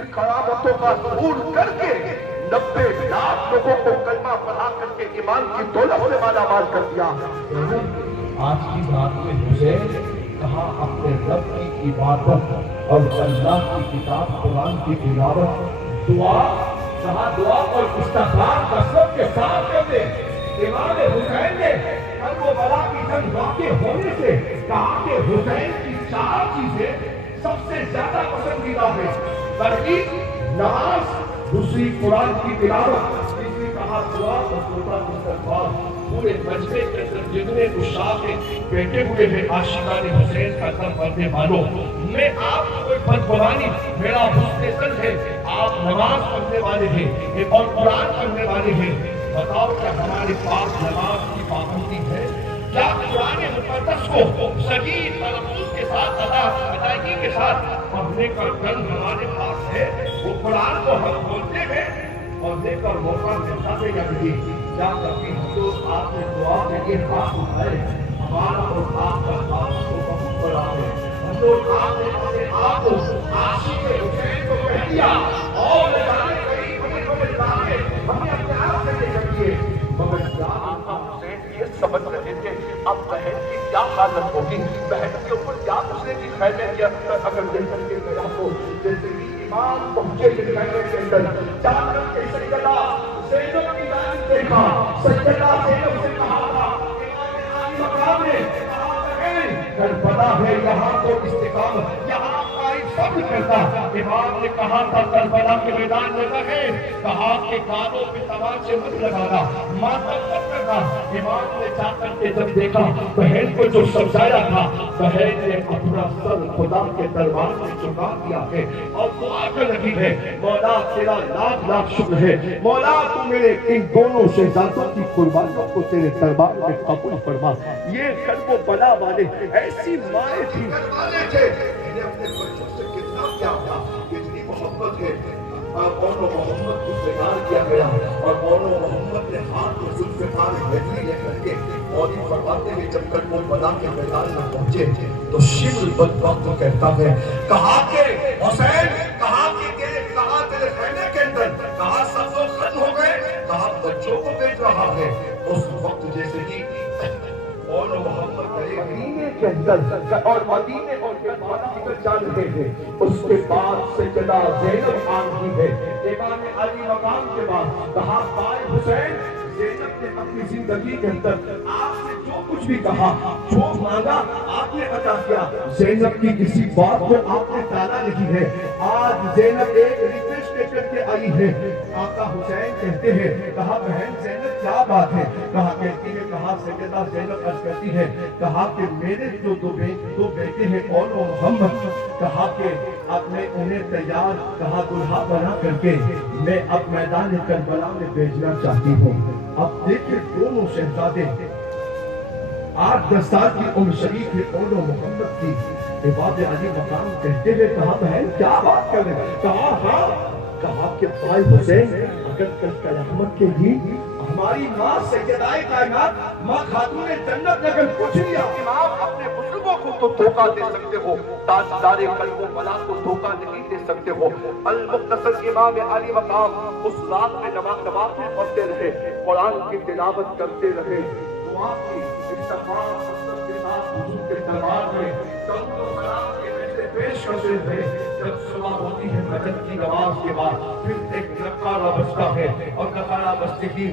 کے قیامتوں کا ظہور کر کے 90 لاکھ لوگوں کو کلمہ پڑھا کر کے ایمان کی دولت سے مالا مال کر دیا۔ آج کی رات میں حسین کہاں اپنے رب کی عبادت اور اللہ کی کتاب قرآن کی تلاوت دعا کہاں دعا اور استغفار کثرت کے ساتھ کرتے۔ امام حسین نے کربلا کی جنگ واقع ہونے سے کہا کہ حسین کی 4 چیزیں سب سے زیادہ پسندیدہ ہیں، ترغیب، نماز، دوسری قرآن کی تلاوت، تیسری کہا دعا اور چوتھا استغفار۔ پورے مجمع کے اندر جتنے اشاعت بیٹھے ہوئے ہیں عاشقان حسین کا سر پڑھنے والوں، میں آپ کو کوئی بدگمانی، میرا حسن سن ہے، آپ نماز پڑھنے والے ہیں اور قرآن پڑھنے والے ہیں، بتاؤ کیا ہمارے پاس نماز کی پابندی ہے؟ کیا قرآن مقدس کو صحیح تلفظ کے ساتھ ادائیگی کے ساتھ پڑھنے کا ڈر ہمارے پاس ہے؟ وہ قرآن کو ہم بولتے ہیں پڑھنے کا موقع ملتا ہے یا نہیں؟ کیا کبھی ہم آپ نے دعا کے لیے ہاتھ اٹھائے؟ ہمارا اور آپ کا ہاتھ کو بہت بڑا ہے، ہم لوگ آپ نے اپنے آپ کو عاشق حسین کو کہہ دیا اور جانے قریب ہمیں بڑے لانے ہمیں اپنے آپ سے لے کریے، مگر کیا حسین یہ سمجھ رہے تھے اب بہن کی کیا حالت ہوگی، بہن کے اوپر کیا دوسرے کی خیمے کیا اگر دل کر کے گیا تو جیسے ایمان پہنچے کے خیمے کے اندر جا کر کے سیدہ زینب کی جانب دیکھا، سیدہ زینب سے کہا تھا امام علی مقام نے کہا بہن کربلا ہے یہاں تو استقامت، یہاں صبر کرتا۔ امام نے کہا تھا کربلا کے میدان میں رہے، کہا کہ کانوں پہ تماچے مت لگانا، ماتم مت کرنا۔ امام نے جا کر کے جب دیکھا بہن کو جو سمجھایا تھا، بہن نے اپنا سر خدا کے دربار میں جھکا دیا ہے اور دعا کر رہی ہے، مولا تیرا لاکھ لاکھ شکر ہے، مولا تو میرے ان دونوں شہزادوں کی قربانیوں کو تیرے دربار میں قبول فرما۔ یہ کرب و بلا والے ایسی مائیں تھی، انہیں اپنے بچوں سے کتنا پیار تھا، کتنی محبت ہے۔ مولا محمد کو بیدار کیا گیا اور مولا محمد نے ہاتھ میں ذوالفقار حیدری لے کر کے اور یہ فرماتے ہیں جب کرب و بلا کے میدان میں پہنچے تو شمر بدبخت کہتا ہے، کہا کہ حسین کہا کہ تیرے خیمے کے اندر کہا سب لوگ ختم ہو گئے، کہا بچوں کو بیچ رہا ہے۔ اس وقت جیسے کہ مولا محمد مدینے کے اندر اور مدینے اور جا رہے ہیں، اس کے بعد سیدہ زینب آنکھی ہے، امام علی مقام کے بعد کہا بھائی حسین زینب نے اپنی زندگی کے اندر آپ نے جو کچھ بھی کہا، جو مانگا آپ نے عطا کیا، زینب کی کسی بات کو آپ نے ٹالا نہیں ہے۔ آج زینب ایک ریکویسٹ لے کر کے آئی ہے، آقا حسین کہتے ہیں، کہا بہن زینب کیا بات ہے؟ کہا کہتی ہے، کہا سیدہ زینب عرض کرتی ہے، کہا کہ میرے جو دو بیٹے ہیں اور محمد، کہا کہ اب میں انہیں تیار کہا دلہا بنا کر کے میں اب میدان کربلا میں بھیجنا چاہتی ہوں۔ اب دیکھیں دونوں شہزادے 8-10 سال کی عمر شریف ہے اور محمد کی امام علی مقام کہتے ہوئے کہا بہن کیا بات کر رہے ہیں؟ کہا ہاں، کہا کہ بھائی حسین اگر کل قیامت کے دن ہماری ماں سیدہ کائنات ماں خاتون جنت نے اگر کچھ لیا، امام اپنے بزرگوں کو تو دھوکہ دے سکتے ہو، تاجدار قلب و بلا کو دھوکہ نہیں دے سکتے ہو۔ المختصر امام علی مقام اس رات میں نوافل پڑھتے رہے، قرآن کی تلاوت کرتے رہے، دعا کی استغفار کے ساتھ حضور کے دربار میں درود و سلام کے ویسے پیش کرتے رہے۔ جب صبح ہوتی ہے فجر کی نماز کے بعد پھر ایک نقارہ بجتا ہے اور نقارہ بجتے ہی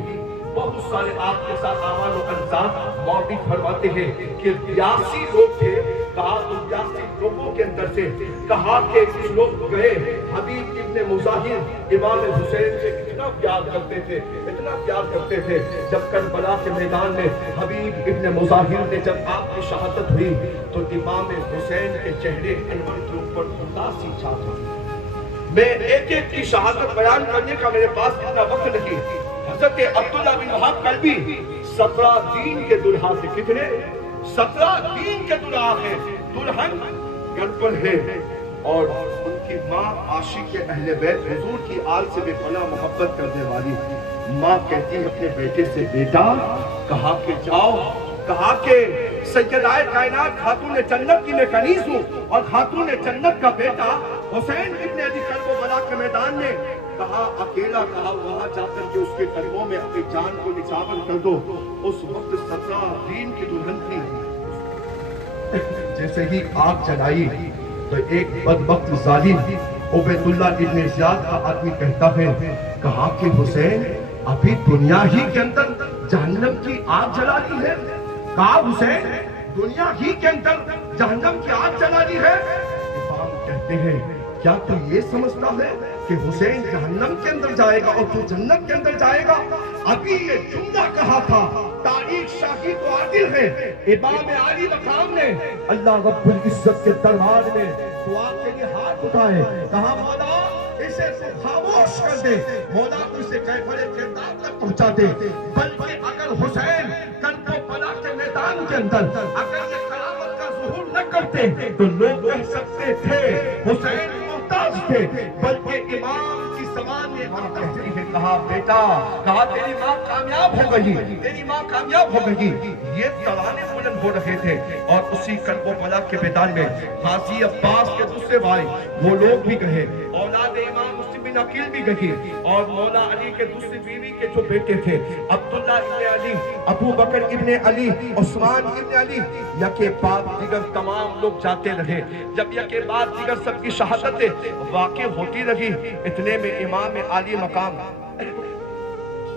بہت سارے آپ کے ساتھ اعمال و انجام موتی فرماتے ہیں کہ 82 لوگ تھے، کہا تو 82 لوگوں کے اندر سے کہا کہ کچھ لوگ گئے حبیب ابن مظاہر امام حسین سے اتنا پیار کرتے تھے، اتنا پیار کرتے تھے، جب کربلا کے میدان میں حبیب ابن مظاہر نے جب آپ کی شہادت ہوئی تو امام حسین کے چہرے انور کے اوپر اداسی چھا گئی۔ میں ایک ایک کی شہادت بیان کرنے کا میرے پاس اتنا وقت نہیں۔ حضرت عبداللہ بن وہاب قلبی 17 دین کے دلہا سے، کتنے 17 دین کے دلہا ہیں، دلہن گھر پر ہے اور ان کی ماں عاشق اہل بیت حضور کی آل سے بے پناہ محبت کرنے والی ماں کہتی ہے اپنے بیٹے سے بیٹا کہا کہ جاؤ، کہا کہ سیدہ کائنات خاتون جنت کی میں کنیز ہوں اور خاتون جنت کا بیٹا حسین ابن علی کرب و بلا کے میدان میں کہا اکیلا کہا وہاں جا کر کے اس کے قدموں میں اپنی جان کو نچھاور کر دو. اس وقت 17 دین کی دلہن تھی. جیسے ہی آگ جلائی تو ایک بدبخت ظالم عبید اللہ ابن زیاد کا آدمی کہتا ہے کہا کہ حسین ابھی دنیا ہی کے اندر جہنم کی آگ جلا دی ہے. کہا حسین دنیا ہی کے اندر جہنم کی آگ جلا دی ہے. امام کہتے ہیں کیا تو یہ سمجھتا ہے کہ حسین جہنم کے اندر جائے گا اور تو جنت کے اندر جائے گا؟ ابھی یہ جملہ کہا تھا. تاریخ شاہد و عادل ہے. امام علی مقام نے اللہ رب العزت کے دربار میں دعا کے لیے ہاتھ اٹھائے. کہا مولا اسے خاموش کر دے. مولا کو اسے کیفر کردار تک پہنچا دے. بلکہ اگر حسین کرب و بلا کے میدان کے اندر اگر یہ کرامت کا ظہور نہ کرتے تو لوگ کہہ سکتے تھے حسین محتاج تھے. بلکہ امام کی زبان میں کہتی ہے کہا بیٹا کہا تیری ماں کامیاب ہو گئی, تیری ماں کامیاب ہو گئی. یہ ترانے بلند ہو رہے تھے اور اسی کرب و بلا کے میدان میں غازی عباس کے دوسرے بھائی وہ لوگ بھی گئے, اولاد امام مسلم بن عقیل بھی گئی, اور مولا علی کے دوسری بیوی کے جو بیٹے تھے عبداللہ ابن علی, ابو بکر ابن علی, عثمان ابن علی, یکے بعد دیگر تمام لوگ جاتے رہے. جب یکے بعد دیگر سب کی شہادتیں واقع ہوتی رہی, اتنے میں امام علی مقام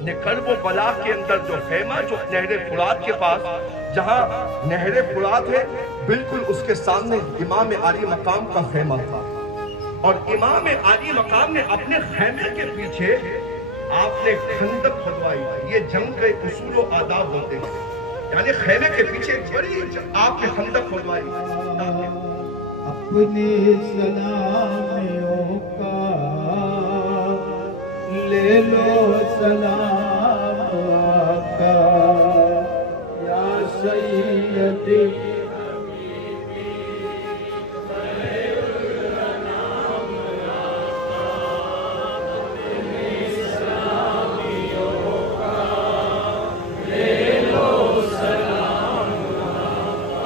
نے کرب و بلا کے اندر جو خیمہ جو نہر فرات کے پاس جہاں نہر فرات ہے بالکل اس کے سامنے امام علی مقام کا خیمہ تھا. اور امام علی مقام نے اپنے خیمے کے پیچھے آپ نے خندق کھدوائی. یہ جنگ کے اصول و آداب ہوتے ہیں, یعنی خیمے کے پیچھے ایک بڑی آپ نے خندق کھدوائی. اپنی سلامیوں کا لے لو سلام آقا یا سیدی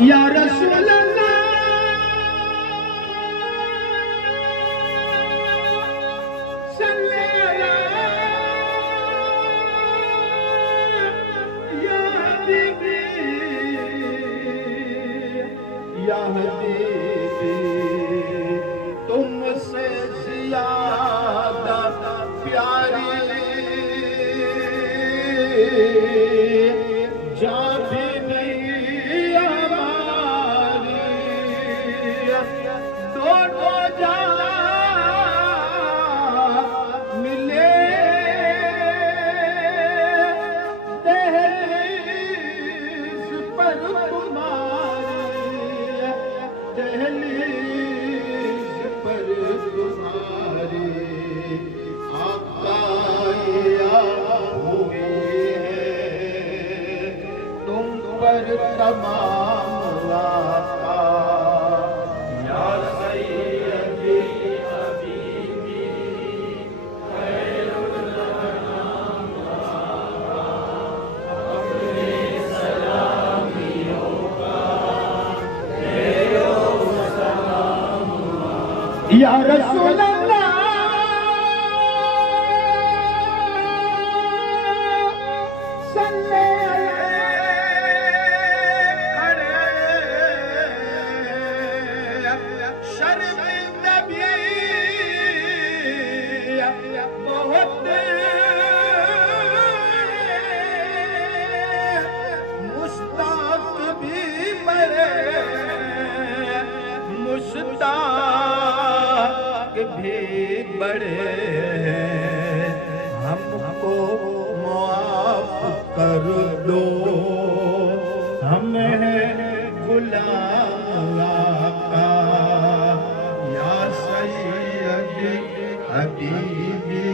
یا رسول اللہ صلی اللہ یا حبیبی یا حبیبی تم سے زیادہ پیاری جان بھی تمام آقا یا سیدی حبیبی خیر الانام آقا اپنے سلامیوں کا لے لو سلام آقا یا رسول اللہ مشتاق بھی بڑے ہم کو معاف کر دو ہمیں غلام آقا یا سیدی حبیبی